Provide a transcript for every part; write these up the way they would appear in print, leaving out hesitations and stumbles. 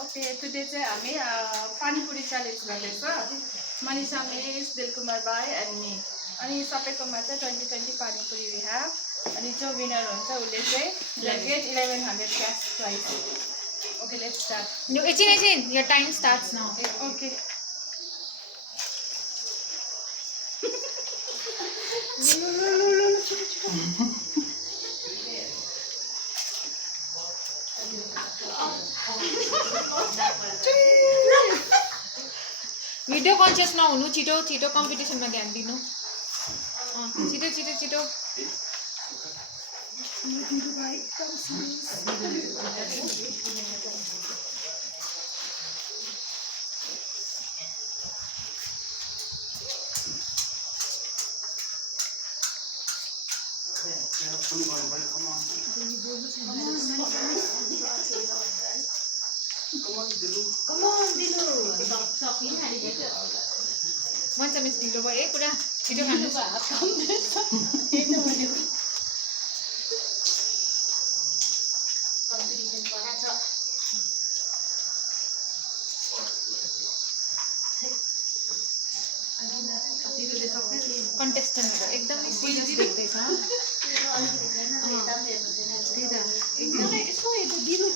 Okay today चाहिँ हामी panipuri challenge गर्दैछ मनिषा मिस दिलकुमार भाइ एन्ड मी अनि सबैकोमा चाहिँ 2020 पानीपुरी वी ह्याभ अनि जो विनर हुन्छ उसले चाहिँ get 1100 cash prize okay let's start No, Echin, your time starts now. Okay Video conscious now, no chito competition में ध्यान दिनो. Chito. Come on, Dilu. Once I miss Dilo boy, pura chito खानु. Competition बनाएको छ. Contestant एकदमै serious देख्दैछ. त्यही त एकदमै यसो हेर्दा दिलो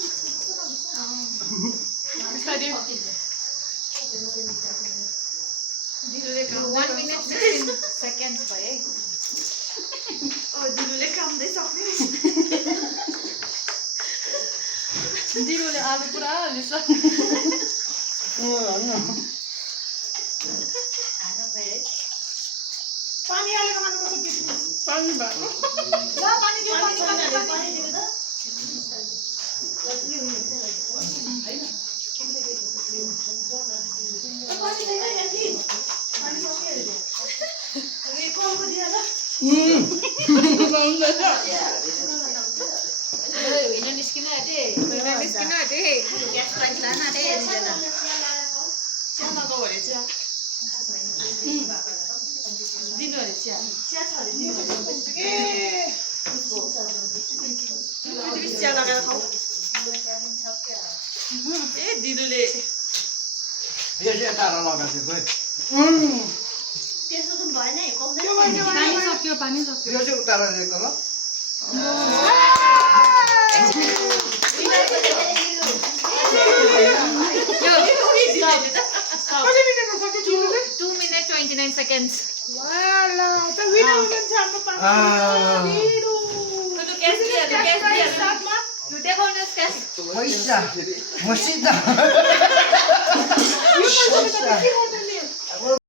दिलोले 1 minute 16 seconds भयो है. दिलुले कामदै सक्ने दिलुले आलु पुरा हालिस पानी हालेर खानुपर्छ पानी भएको ल पानी दियो पानी दिएको त पानी दिएर यति पानी सकिहाल्यो अरे कलको दिया ल होइन निस्किन आँटे निस्किन आँटे ग्यास प्राइस लान आँटे दिँदैन चियामाको भरे चिया दिनु अरे चिया चिया छ अरे दिनु चिया लगाएर खाऊ ए दिनुले यो चाहिँ तारा लगाएको थियो त्यस्तो त भएन है कम पानी सक्यो यो चाहिँ उतारा ल्याएको ल Stop. 2 minutes 29 seconds. You take on this cash. पैसा मसिदा